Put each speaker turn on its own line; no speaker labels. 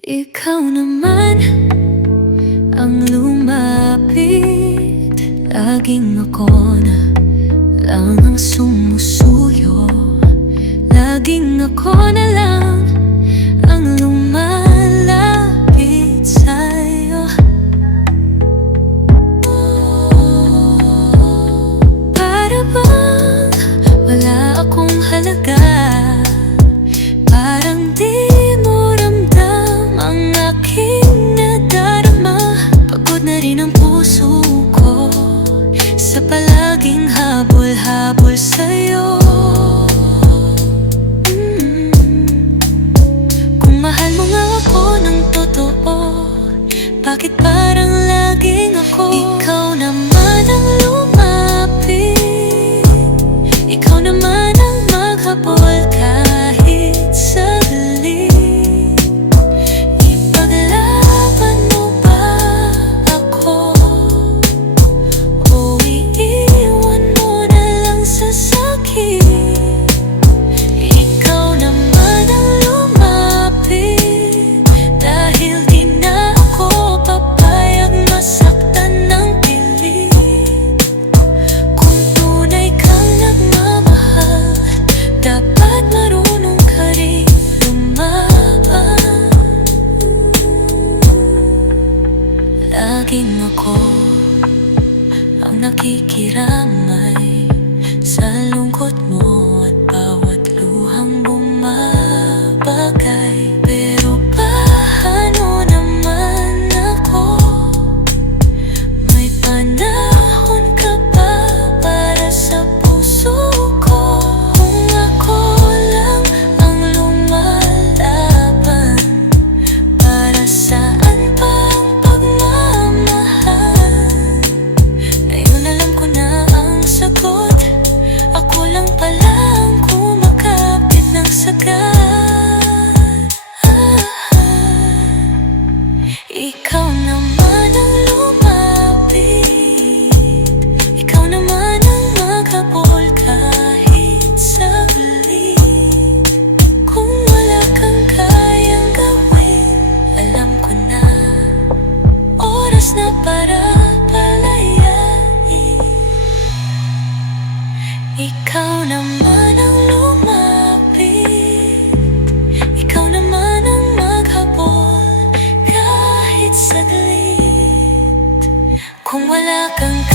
Ikaw naman ang lumapit. Laging ako na lang ang sumusuyo. Laging ako na lang Bakit parang laging ako? aking ako. Ang nakikiramay sa lungkot mo. pala ang kumakapit ng sagat. 空完了更